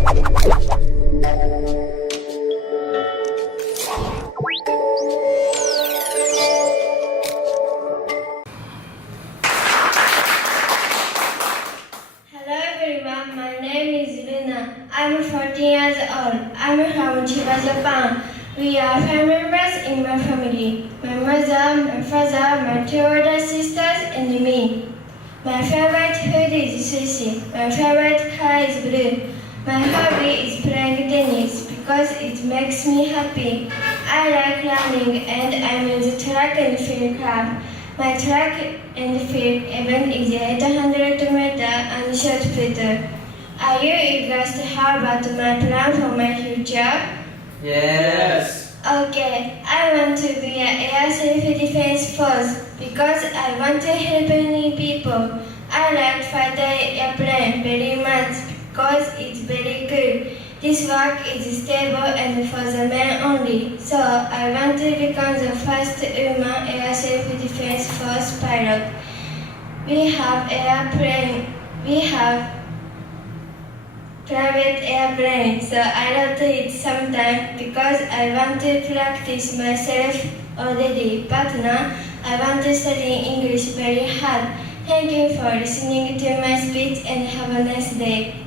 everyone, my name is Runa. I'm 14 years old. I'm from Chiba, Japan. We are 5 members in my family. My mother, my father, my 2 older sisters, and me. My favorite food is sushi. My favorite color is blue. My hobby is playing tennis because it makes me happy. I like running and I'm in the track and field club. My track and field event is 800 meter and short put. Are you eager to hear about my plan for my future? Yes. Okay, I want to be an air self-defense force because I want to help many people. I like fighter airplane very much because it's very cool. This work is stable and for the men only, so I want to become the first woman air self-defense force pilot. We have private airplane, so I wrote it sometime because I want to practice myself already, but now I want to study English very hard. Thank you for listening to my speech and have a nice day.